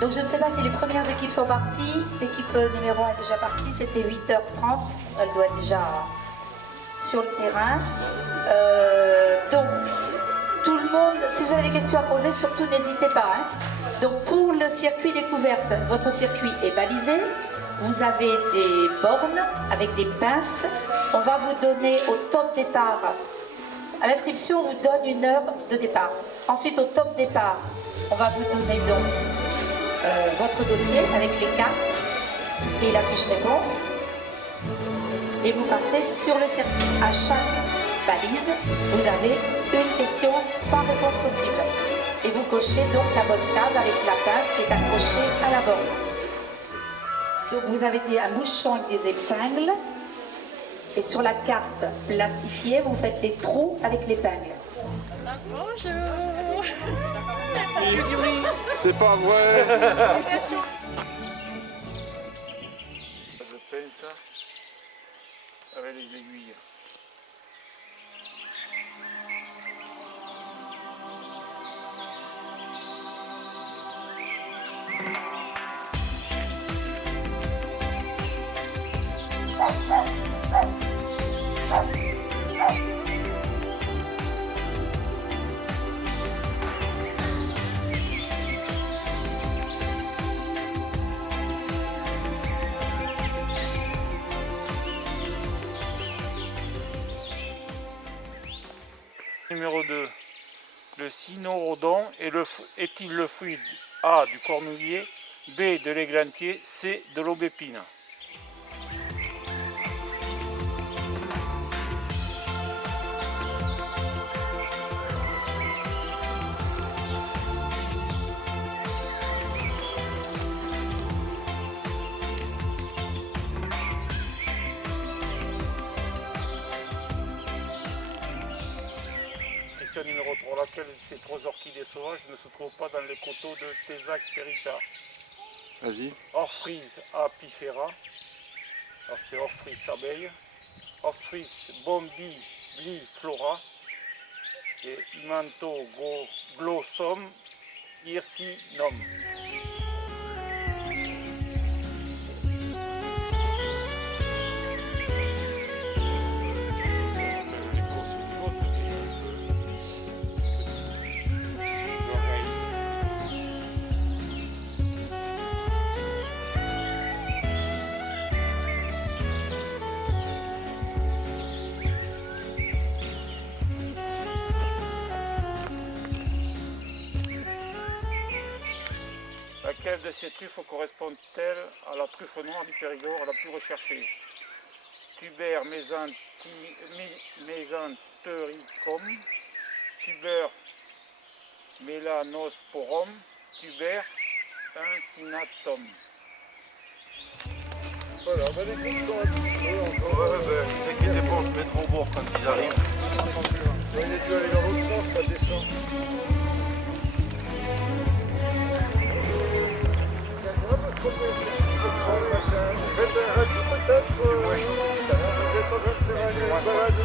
Donc je ne sais pas si les premières équipes sont parties. L'équipe numéro 1 est déjà partie, c'était 8h30. Elle doit être déjà sur le terrain. Donc tout le monde, si vous avez des questions à poser, surtout n'hésitez pas. Donc pour le circuit découverte, votre circuit est balisé. Vous avez des bornes avec des pinces. On va vous donner au top départ. À l'inscription, on vous donne une heure de départ. Ensuite, au top départ, on va vous donner donc votre dossier avec les cartes et la fiche réponse. Et vous partez sur le circuit. À chaque balise, vous avez une question par réponse possible. Et vous cochez donc la bonne case avec la pince qui est accrochée à la borne. Donc vous avez un bouchon avec des épingles. Et sur la carte plastifiée, vous faites les trous avec l'épingle. Bonjour. C'est pas vrai. Je pince avec les aiguilles. Numéro 2, le cynorhodon est-il le fruit A du cornouiller, B de l'églantier, C de l'aubépine? Numéro 3, laquelle de ces trois orchidées sauvages ne se trouve pas dans les coteaux de Tézac Territa? Vas-y. Orphris apifera, alors c'est Orphris abeille, Orphris bombiflora et Himantoglossum hirsinum. Laquelle de ces truffes correspond-elle à la truffe noire du Périgord la plus recherchée? Tuber mesentericum, Tuber melanosporum, Tuber incinatum. Voilà, bah les groupes sont habitués encore. Ouais, t'inquiète pas, on se mettra au bord quand ils arrivent. On est dû aller dans l'autre sens, ça descend. Faites un petit peut-être. Vous êtes en train de faire une balade.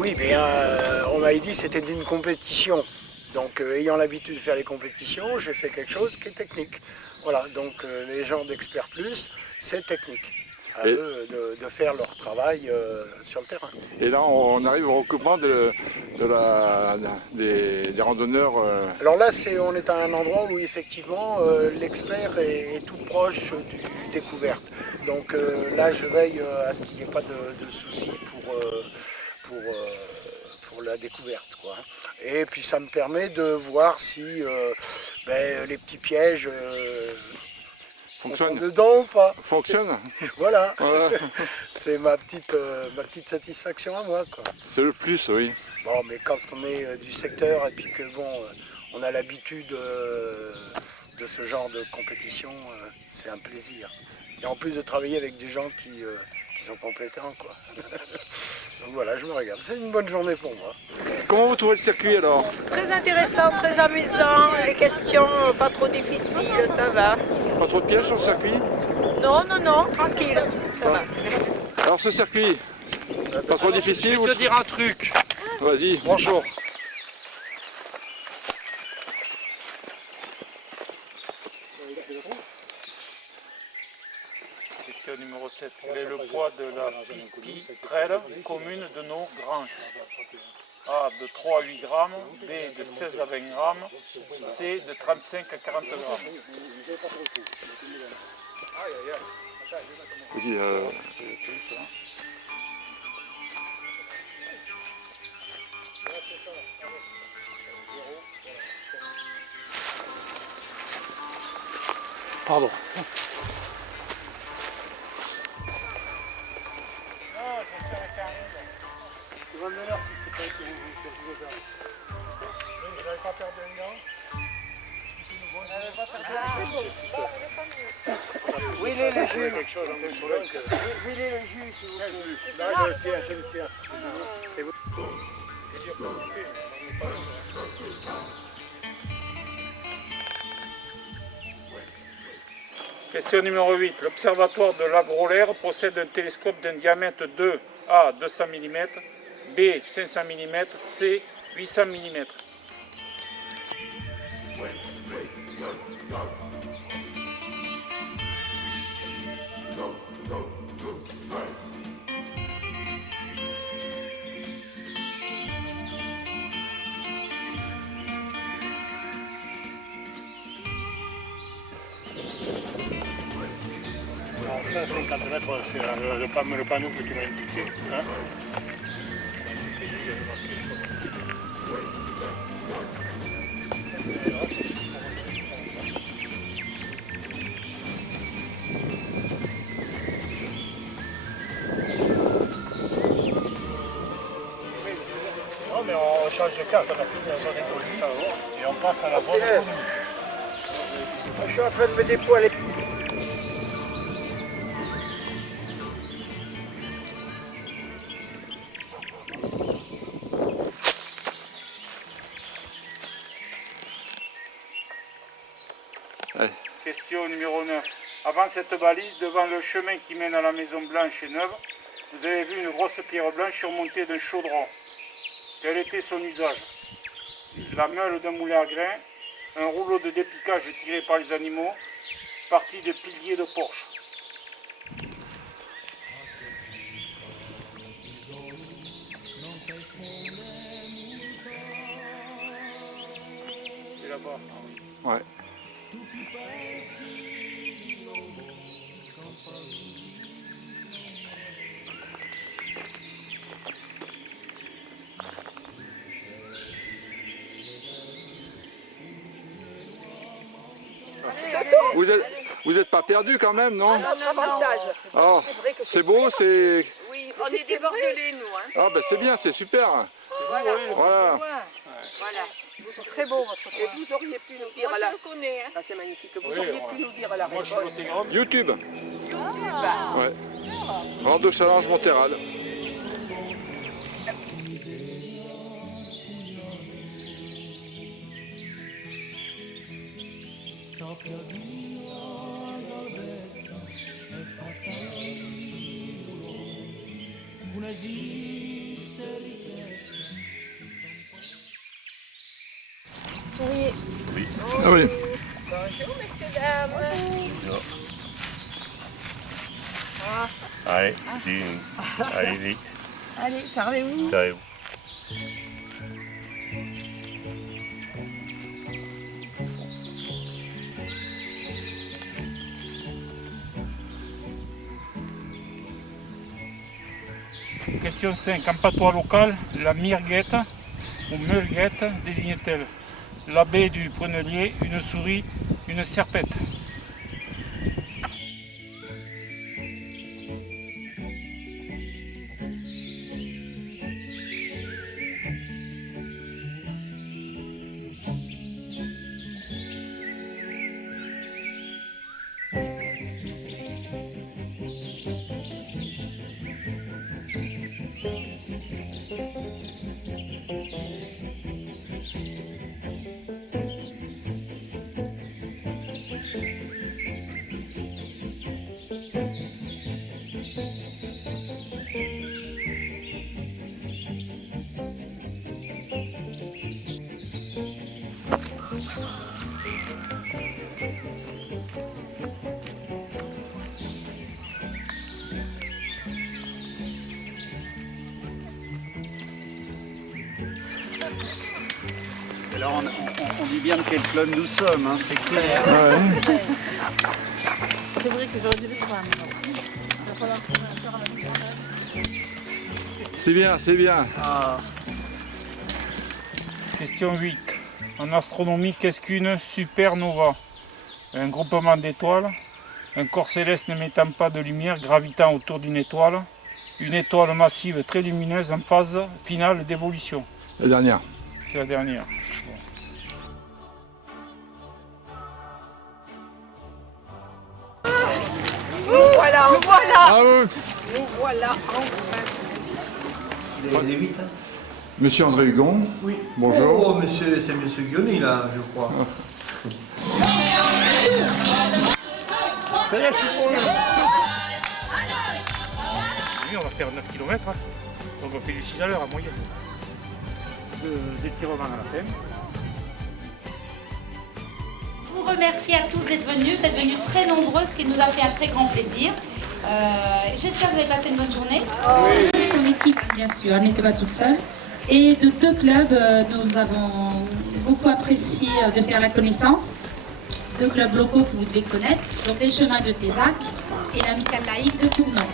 Oui, mais on m'avait dit que c'était d'une compétition. Donc ayant l'habitude de faire les compétitions, j'ai fait quelque chose qui est technique. Voilà, donc les gens d'Expert Plus, c'est technique. à eux de faire leur travail sur le terrain. Et là, on arrive au recoupement des randonneurs. Alors là, on est à un endroit où effectivement l'expert est tout proche du découverte. Donc là, je veille à ce qu'il n'y ait pas de soucis pour la découverte, quoi. Et puis ça me permet de voir si les petits pièges Fonctionne dedans ou pas. Fonctionne. Voilà. Voilà. C'est ma petite satisfaction à moi, quoi. C'est le plus, oui. Bon, mais quand on est du secteur et puis que on a l'habitude de ce genre de compétition, c'est un plaisir. Et en plus de travailler avec des gens qui sont compétents, quoi. Donc voilà, je me regarde. C'est une bonne journée pour moi. Comment vous trouvez le circuit alors? Très intéressant, très amusant, les questions pas trop difficiles, ça va. Pas trop de pièges sur le circuit? Non, non, non, tranquille, ça va. Alors ce circuit, pas trop difficile? Je vais te dire un truc. Vas-y. Bonjour. Question numéro 7. Quel est le poids de la Pispi Trail commune de nos granges? A de 3 à 8 grammes, B de 16 à 20 grammes, C de 35 à 40 grammes. Vas-y. Pardon. Oui, les jus. Quelque chose en dessous là que... Oui, le jus, s'il vous plaît. Là, je le tiens. Et vous... Question numéro 8. L'observatoire de l'Agrolaire possède un télescope d'un diamètre de A 200 mm, B 500 mm, C 800 mm. Alors ça, 50 mètres, c'est le panneau que tu m'as indiqué. Hein. Non, mais on change de carte, on a fini la zone économique et on passe à la zone économique. Je suis en train de me dépoiler. Question numéro 9. Avant cette balise, devant le chemin qui mène à la Maison Blanche et Neuve, vous avez vu une grosse pierre blanche surmontée d'un chaudron. Quel était son usage? La meule d'un moulin à grains, un rouleau de dépiquage tiré par les animaux, partie de pilier de porche. Et là-bas. Ouais. Vous êtes pas perdu quand même, non? Notre avantage. Oh, C'est vrai que c'est beau, c'est... Oui, on est des Bordelais, nous. Hein. Ah ben c'est bien, c'est super. Voilà. Voilà. Voilà. C'est très beau, votre coin. Et vous auriez pu nous dire... Moi, je le connais. Hein. Ah, c'est magnifique. Vous auriez pu nous dire la réponse. YouTube. Ouais. Rando Challenge Montéral. Oui. Ah oui. Bonjour, messieurs, dames. Allez, allez-y. Allez, servez-vous. Servez-vous. Question 5. En patois local, la mirguette ou meurguette désigne-t-elle l'abbé du prunellier, une souris, une serpette? Alors on dit bien de quel club nous sommes, hein, c'est clair. C'est vrai que j'aurais dû le voir. C'est bien, c'est bien. Question 8. En astronomie, qu'est-ce qu'une supernova? Un groupement d'étoiles, un corps céleste n'émettant pas de lumière gravitant autour d'une étoile, une étoile massive très lumineuse en phase finale d'évolution. La dernière. C'est la dernière. Nous voilà, nous voilà. Ah oui. Nous voilà enfin. Monsieur André Hugon. Oui. Bonjour. Oh, monsieur, c'est monsieur Guionnet là, je crois. Ça y est, je suis pour Oui, on va faire 9 km, donc on fait du 6 à l'heure à moyenne. D'étirement à la fin. Je vous remercie à tous d'être venus, vous êtes venus très nombreux, ce qui nous a fait un très grand plaisir. J'espère que vous avez passé une bonne journée. Oui. Son équipe, bien sûr, elle n'était pas toute seule. Et de 2 clubs, nous avons beaucoup apprécié de faire la connaissance. 2 clubs locaux que vous devez connaître, donc les Chemins de Tézac et l'Amicale laïque de Tournon.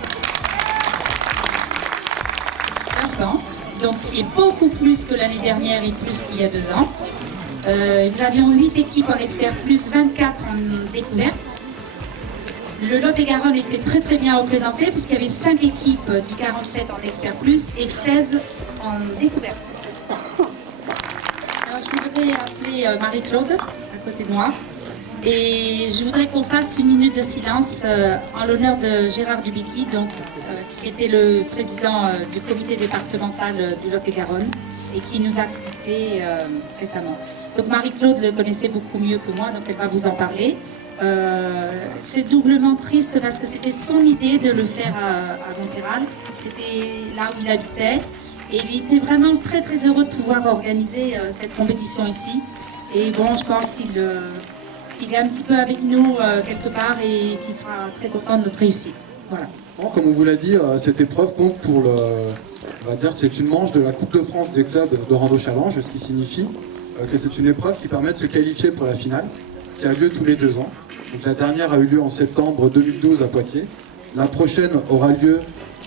Enfants, donc ce qui est beaucoup plus que l'année dernière et plus qu'il y a 2 ans. Nous avions 8 équipes en expert plus, 24 en découverte. Le Lot-et-Garonne était très très bien représenté puisqu'il y avait 5 équipes du 47 en expert plus et 16 en découverte. Alors je voudrais appeler Marie-Claude à côté de moi et je voudrais qu'on fasse une minute de silence en l'honneur de Gérard Dubicki, donc, qui était le président du comité départemental du Lot-et-Garonne et qui nous a quittés récemment. Donc Marie-Claude le connaissait beaucoup mieux que moi, donc elle va vous en parler. C'est doublement triste parce que c'était son idée de le faire à Montéral. C'était là où il habitait et il était vraiment très très heureux de pouvoir organiser cette compétition ici. Et bon, je pense qu'il est un petit peu avec nous quelque part et qu'il sera très content de notre réussite. Voilà. Comme on vous l'a dit, cette épreuve compte pour on va dire, c'est une manche de la Coupe de France des clubs de Rando Challenge, ce qui signifie que c'est une épreuve qui permet de se qualifier pour la finale, qui a lieu tous les 2 ans. Donc, la dernière a eu lieu en septembre 2012 à Poitiers. La prochaine aura lieu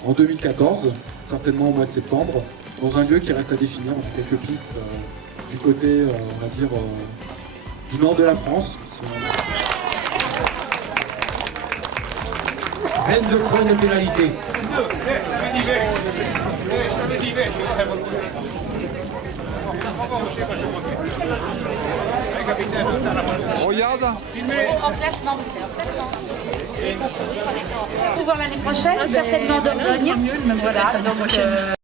en 2014, certainement au mois de septembre, dans un lieu qui reste à définir. On a quelques pistes du côté, on va dire, du nord de la France. Si 22 points de pénalité. Regarde. En classement, c'est un classement. Pour voir l'année prochaine, certainement Dordogne. Voilà, donc